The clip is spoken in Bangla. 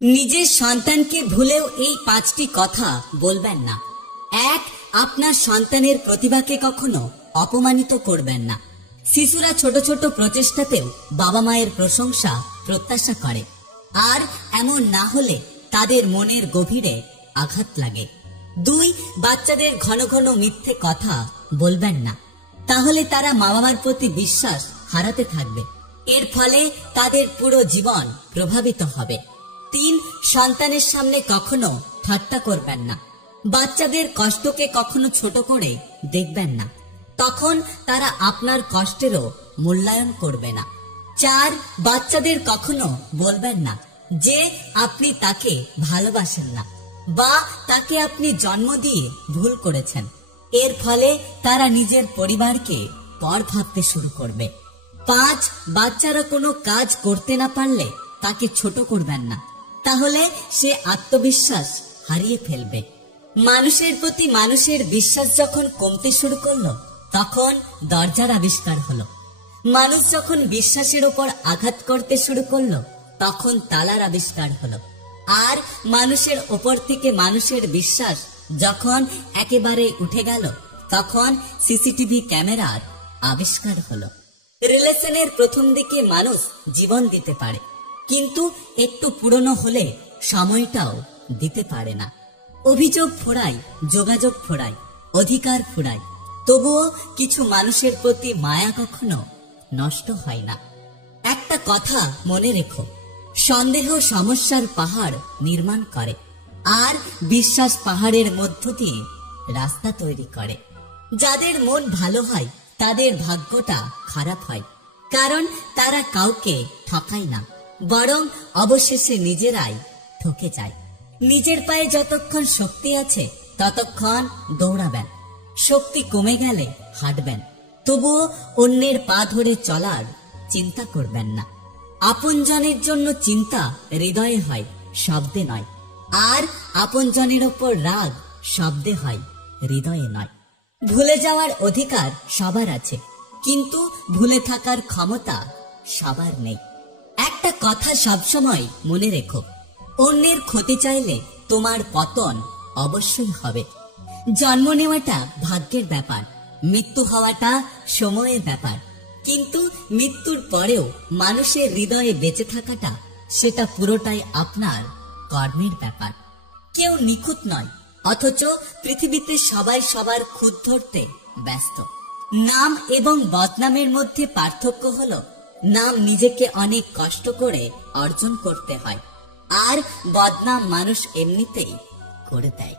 নিজের সন্তানকে ভুলেও এই 5টি কথা বলবেন না। 1. আপনার সন্তানের প্রতিভাকে কখনো অপমানিত করবেন না। শিশুরা ছোট ছোট প্রচেষ্টাতেও বাবা মায়ের প্রশংসা প্রত্যাশা করে, আর এমন না হলে তাদের মনের গভীরে আঘাত লাগে। 2. বাচ্চাদের ঘন ঘন মিথ্যে কথা বলবেন না, তাহলে তারা মা বাবার প্রতি বিশ্বাস হারাতে থাকবে। এর ফলে তাদের পুরো জীবন প্রভাবিত হবে। 3. সন্তানের সামনে কখনো ঠাট্টা করবেন না। বাচ্চাদের কষ্টকে কখনো ছোট করে দেখবেন না, তখন তারা আপনার কষ্টেরও মূল্যায়ন করবে না। 4. বাচ্চাদের কখনো বলবেন না যে আপনি তাকে ভালোবাসেন না বা তাকে আপনি জন্ম দিয়ে ভুল করেছেন। এর ফলে তারা নিজের পরিবারকে পর ভাবতে শুরু করবে। 5. বাচ্চারা কোনো কাজ করতে না পারলে তাকে ছোট করবেন না, তাহলে সে আত্মবিশ্বাস হারিয়ে ফেলবে। মানুষের প্রতি মানুষের বিশ্বাস যখন কমতে শুরু করলো, তখন দরজার আবিষ্কার হলো। মানুষ যখন বিশ্বাসের উপর আঘাত করতে শুরু করলো, তখন তালার আবিষ্কার হলো। আর মানুষের ওপর থেকে মানুষের বিশ্বাস যখন একেবারে উঠে গেল, তখন সিসিটিভি ক্যামেরার আবিষ্কার হলো। রিলেশনের প্রথম দিকে মানুষ জীবন দিতে পারে, কিন্তু একটু পুরনো হলে সময়টাও দিতে পারে না। অভিযোগ ফোড়ায়, যোগাযোগ ফোড়ায়, অধিকার ফোড়ায়, তবুও কিছু মানুষের প্রতি মায়া কখনো নষ্ট হয় না। একটা কথা মনে রেখো, সন্দেহ সমস্যার পাহাড় নির্মাণ করে, আর বিশ্বাস পাহাড়ের মধ্য দিয়ে রাস্তা তৈরি করে। যাদের মন ভালো হয় তাদের ভাগ্যটা খারাপ হয়, কারণ তারা কাউকে ঠকায় না, বরং অবশেষে নিজেরাই ঠকে যায়। নিজের পায়ে যতক্ষণ শক্তি আছে ততক্ষণ দৌড়াবেন, শক্তি কমে গেলে হাঁটবেন, তবুও অন্যের পা ধরে চলার চিন্তা করবেন না। আপনজনের জন্য চিন্তা হৃদয়ে হয়, শব্দে নয়, আর আপনজনের ওপর রাগ শব্দে হয়, হৃদয়ে নয়। ভুলে যাওয়ার অধিকার সবার আছে, কিন্তু ভুলে থাকার ক্ষমতা সবার নেই। একটা কথা সবসময় মনে রেখো, অন্যের ক্ষতি চাইলে তোমার পতন অবশ্যই হবে। জন্ম নেওয়াটা ভাগ্যের ব্যাপার, মৃত্যু হওয়াটা সময়ের ব্যাপার, কিন্তু মৃত্যুর পরেও মানুষের হৃদয়ে বেঁচে থাকাটা, সেটা পুরোটাই আপনার কর্মের ব্যাপার। কেউ নিখুঁত নয়, অথচ পৃথিবীতে সবাই সবার খুঁত ধরতে ব্যস্ত। নাম এবং বদনামের মধ্যে পার্থক্য হলো, নাম নিজেকে অনেক কষ্ট করে অর্জন করতে হয়, আর বদনাম মানুষ এমনিতেই করে দেয়।